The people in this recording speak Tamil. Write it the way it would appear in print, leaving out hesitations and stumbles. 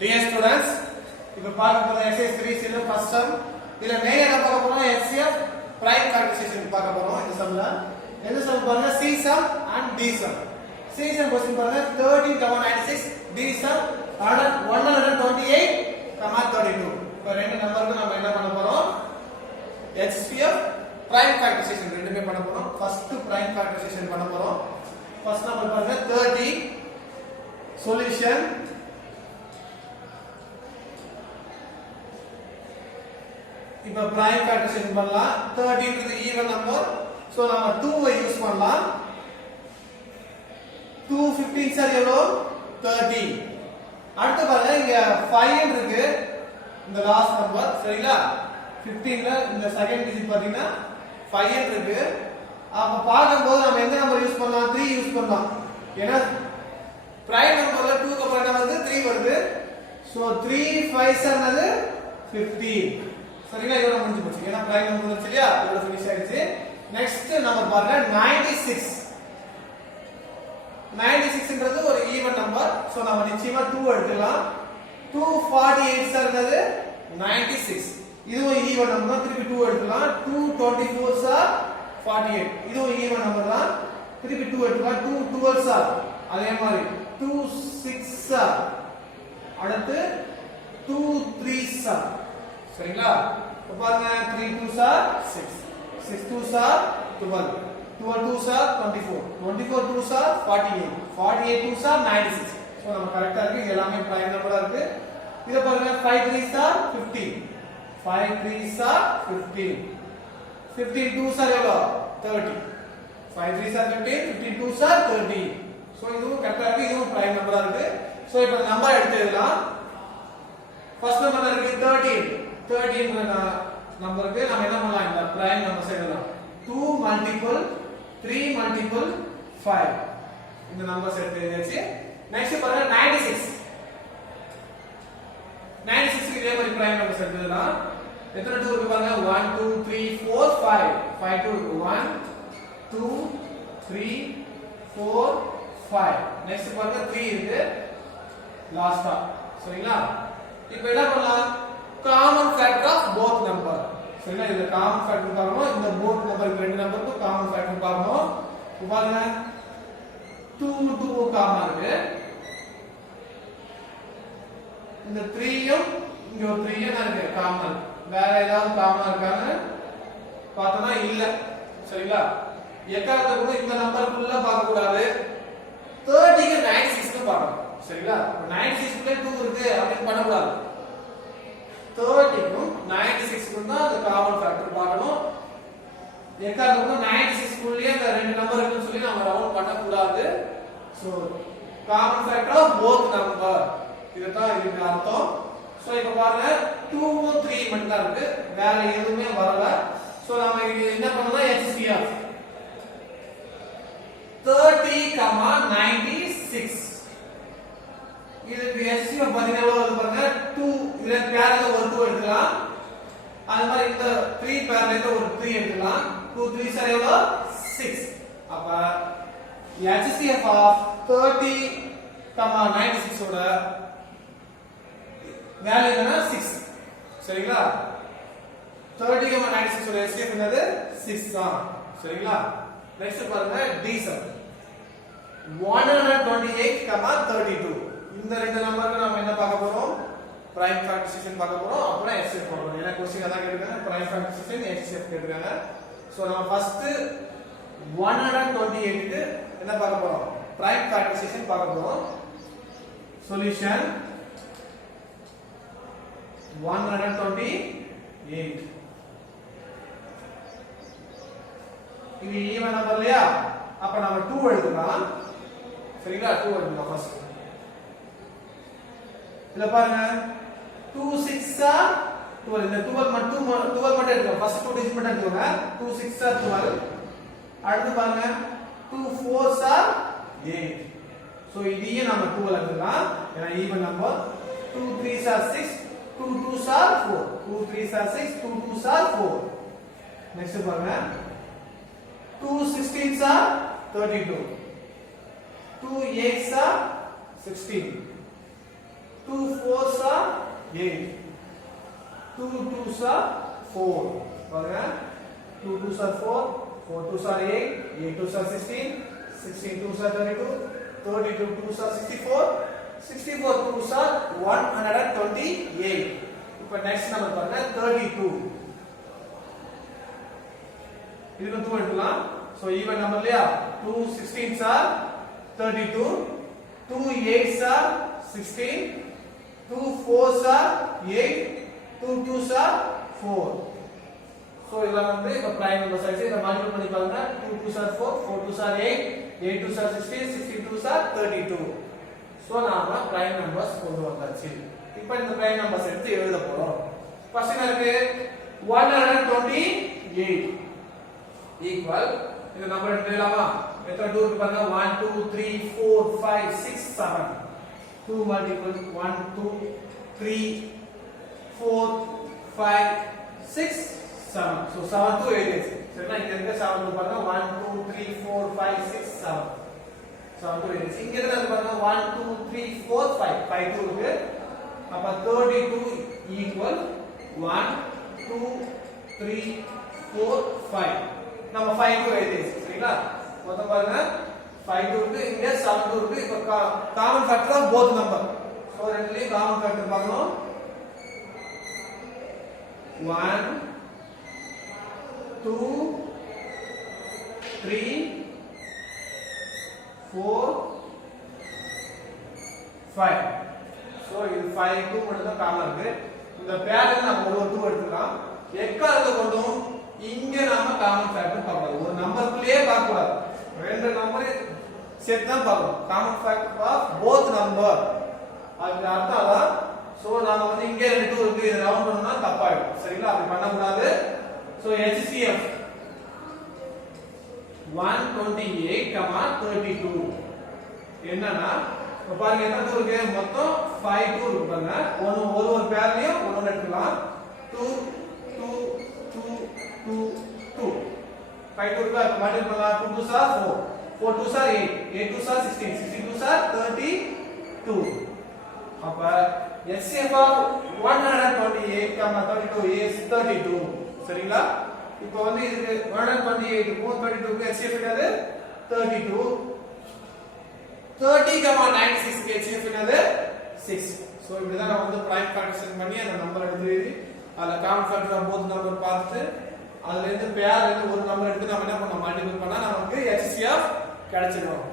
Dear students, இப்போ பார்க்க போற exercise 3 சில first sum இதுல நேரா என்ன பார்க்க போறோம் HCF prime factorization பார்க்க போறோம் இந்த சம்ல என்ன சம் பாருங்க C sum and D sum C sum question பாருங்க 13,96 D sum 128, 32 இப்போ ரெண்டு நம்பருக்கு நாம என்ன பண்ண போறோம் HCF prime factorization ரெண்டுமே பண்ண போறோம் first prime factorization பண்ண போறோம் first நம்பர் பாருங்க 30 solution இப்போ prime factorization பண்ணலாம் 30 ன்றது ஈவன் நம்பர் சோ நாம 2 ஐ யூஸ் பண்ணலாம் 2 15 சார் எவ்வளவு 30 அடுத்து பாருங்க இங்க 5 இருக்கு இந்த லாஸ்ட் நம்பர் சரிங்களா 15 ல இந்த செகண்ட் டிஜிட் பாத்தீங்கன்னா 5 இருக்கு அப்ப பாக்கும்போது நாம எந்த நம்பர் யூஸ் பண்ணலாம் 3 யூஸ் பண்ணலாம் ஏனா prime நம்பர்ல 2 க்கு அப்புறம் என்ன வருது 3 வருது சோ 3 5 என்னது 15 சரிங்களா இதோட முடிஞ்சு போச்சு ஏனா பிரைம் நம்பர் வந்து சரியா இதோட ஃபினிஷ் ஆயிடுச்சு நெக்ஸ்ட் நம்பர் பாருங்க 96 96ன்றது ஒரு ஈவன் நம்பர் சோ நாம நிச்சயமா 2 எடுக்கலாம் 248 சார் என்னது 96 இதுவும் ஈவன் நம்பர் திருப்பி 2 எடுக்கலாம் 224 சார் 48 இதுவும் ஈவன் நம்பர் தான் திருப்பி 2 எடுக்கலாம் 212 சார் அதே மாதிரி 26 சார் அடுத்து 23 சார் சரிங்களா இப்போ பாருங்க 3 2s are 6 6 2s are 12 12 2s are 24 24 2s are 48 48 2s are 96 so நம்ம கரெக்ட்டா இருக்கு இது எல்லாமே பிரைம் நம்பரா இருக்கு இத பாருங்க 5 3s are 15 5 3s are 15 15 2s are எவ்வளவு 30 5 3s are 15 15 2s are 30 so இதுவும் கரெக்ட்டா இருக்கு இதுவும் பிரைம் நம்பரா இருக்கு சோ இப்போ நம்பர் எடுத்து எழுதலாம் ஃபர்ஸ்ட் நம்பர் இருக்கு 13 நம்பருக்கு நாம என்ன பண்ணலாம் இந்த பிரைம் நம்பர்ஸ் எழுதலாம் 2 மல்டிபிள் 3 மல்டிபிள் 5 இந்த நம்பர்ஸ் எடுத்து எழுதியாச்சு நெக்ஸ்ட் பாருங்க 96 96 இதே மாதிரி பிரைம் நம்பர்ஸ் எடுத்துக்கலாம் எத்தனை 2 இருக்கு பாருங்க 1 2 3 4 5 5 2 1 2 3 4 5 நெக்ஸ்ட் பாருங்க 3 இருக்கு லாஸ்டா சரிங்களா இப்போ என்ன பண்ணலாம் common factor of both number சரிங்களா இதுல common factor பார்க்கணும் இந்த both number ரெண்டு நம்பருக்கு common factor பார்க்கணும் இப்போ பாருங்க 2 2 காமன் இருக்கு இந்த 3 யும் இங்க ஒரு 3 யும் இருக்கு காமன் வேற ஏதாவது காமன் இருக்கான்னு பார்த்தா இல்ல சரிங்களா எக்காரத்தை கூட இந்த நம்பருக்குள்ள பார்க்க கூடாது 30 க்கு 96 க்கு பார்க்கணும் சரிங்களா 96 க்குள்ள 2 இருக்கு அப்படி பண்ண கூடாது 30 க்கும் 96 க்கும் தான் அந்த காமன் ஃபேக்டர் பார்க்கணும் எக்காரத்துக்கும் 96 குள்ளே அந்த ரெண்டு நம்பர் இருக்குன்னு சொல்லி நாம ரவுண்ட் பண்ண கூடாது so common factor of both number இதுதான் இதுக்கு அர்த்தம் சோ இப்போ பாருங்க 2 வும் 3 மட்டும் தான் இருக்கு வேற எதுவுமே வரல சோ நாம இது என்ன பண்ணலாம் HCF 30, 96 இதுக்கு HCF பாத்தீங்கன்னா எவ்வளவு வருது பாருங்க 2 இதுல பேர்ல ஒரு 2 எடுக்கலாம் அது மாதிரி இந்த 3 பேர்ல இருந்து ஒரு 3 எடுக்கலாம் 2 3 சார் எவ்வளவு 6 அப்ப HCF of 30, 96 ஓட வேல்யூ என்னன்னா 6 சரிங்களா 30, 96 ஓட HCF என்னது 6 தான் சரிங்களா நெக்ஸ்ட் பாருங்க D sum 128, 32 இந்த ரெண்டு நம்பருக்கு நாம என்ன பார்க்க போறோம் பிரைம் ஃபேக்டரைசேஷன் பார்க்க போறோம் அப்புறம் HCF பார்க்க போறோம் ஏன்னா क्वेश्चन அதான் கேட்டிருக்காங்க பிரைம் ஃபேக்டரைசேஷன் HCF கேட்டிருக்காங்க சோ நாம ஃபர்ஸ்ட் 128 க்கு என்ன பார்க்க போறோம் பிரைம் ஃபேக்டரைசேஷன் பார்க்க போறோம் சொல்யூஷன் 128 இது ஈவன் நம்பர் இல்லையா அப்ப நாம 2 எடுத்துக்கலாம் சரிங்களா 2 எடுத்துக்கலாம் ஃபர்ஸ்ட் இத பாருங்க 2 6 are 12 இந்த 12 மட்டும் எடுத்துக்கோங்க ஃபர்ஸ்ட் 2 டிஜிட் மட்டும் எடுத்துக்கோங்க 2 6 are 12 அடுத்து பாருங்க 2 4s are 8 சோ இதையே நாம 2 ல எடுத்துக்கலாம் ஏனா even number 2 3s are 6 2 2s are 4 2 3s are 6 2 2s are 4 next பாருங்க 2 16s are 32 2 8s are 16 2 4s are 8, 2 2s are 4. பாருங்க 2 2s are 4, 4 2s are 8, 8 2s are 16, 16 2s are 32, 32 2s are 64, 64 2s are 128. இப்போ நெக்ஸ்ட் நம்பர் பாருங்க 32. இதுக்கு 2 எடுக்கலாம். சோ ஈவன் நம்பர் இல்லையா? 2 16s are 32, 2 8s are 16, 2 4s are 8, 2 2s are 4. So இதெல்லாம் வந்து இப்ப பிரைம் நம்பர்ஸ் ஆயிடுச்சு. இத மல்டிப்ளை பண்ணி பாருங்க. 2 2s are 4, 4 2s are 8, 8 2s are 16, 16 2s are 32. So நாம பிரைம் நம்பர்ஸ் கொண்டு வந்தாச்சு. இப்போ இந்த பிரைம் நம்பர்ஸ் எடுத்து எழுத போறோம். ஃபர்ஸ்ட் என்ன இருக்கு? 128 ஈக்குவல் இந்த நம்பர் எடுத்து எழுதலாமா? எத்தனை 2 இருக்கு பாருங்க. 1 2 3 4 5 6 7. 2 multiple 1 2 3 4 5 6 7. So 7 to 8 is. சரினா இங்க இருக்க 7 க்கு பாருங்க 1 2 3 4 5 6 7. 7 to 8 is. இங்க இருக்கு பாருங்க 1 2 3 4 5 5 2 இருக்கு. அப்ப 32 equal 1 2 3 4 5. நம்ம 5 to 8 is. சரிங்களா? மொத்தம் பாருங்க 5 2 இருக்கு, இங்க 7 2 இருக்கு. இப்ப common factor of both number. So ரெண்டுலயும் காமன் ஃபேக்டர் பார்க்கணும். 1 2 3 4 5. சோ இது 5 2 மட்டும் தான் காமன் இருக்கு. இந்த பேர்ல நம்ம ஒரு 2 எடுத்துக்கலாம். எக்காரத்தை கொண்டும் இங்க நாம காமன் ஃபேக்டர் பார்க்கணும். ஒரு நம்பருக்குள்ளேயே பார்க்க கூடாது. ரெண்டு நம்பரை சேர்த்து தான் பார்க்கணும். Common factor of both number. அதுக்கு அர்த்தம் அதான். சோ நாம வந்து இங்க 2 இருக்கு, இத ரவுண்ட் பண்ணா தப்பாயிடும். சரிங்களா? அப்படி பண்ண கூடாது. சோ HCF 128, 32 என்னன்னா இப்ப பாருங்க எத்தனை 2 இருக்கு? மொத்தம் 5 2 இருக்கு பாருங்க. ஒரு பேர்லயும் ஒன்னு எடுத்துக்கலாம். 2 2 2 2 2 5 2 க்கு மல்டிப்ளை பண்ணலாம். 2 2s are 4, 4 2s are 8, 8 2s are 16, 16 2s are 32. அப்ப HCF of 128, 32 is 32. சரிங்களா? இப்போ வந்து இதுக்கு 128 க்கும் 32 க்கு HCF என்னது? 32. 30, 96 க்கு HCF என்னது? 6. சோ இப்படி தான் நம்ம வந்து பிரைம் ஃபேக்டரைசேஷன் பண்ணி அந்த நம்பர் எடுத்து எழுதி அதுல common factor of both number பார்த்துட்டு அதுல இருந்து பேர்ல இருந்து ஒரு நம்பர் எடுத்து நம்ம என்ன பண்ணோம்? மல்டிபிள் பண்ணா நமக்கு HCF கிடைச்சிடும்.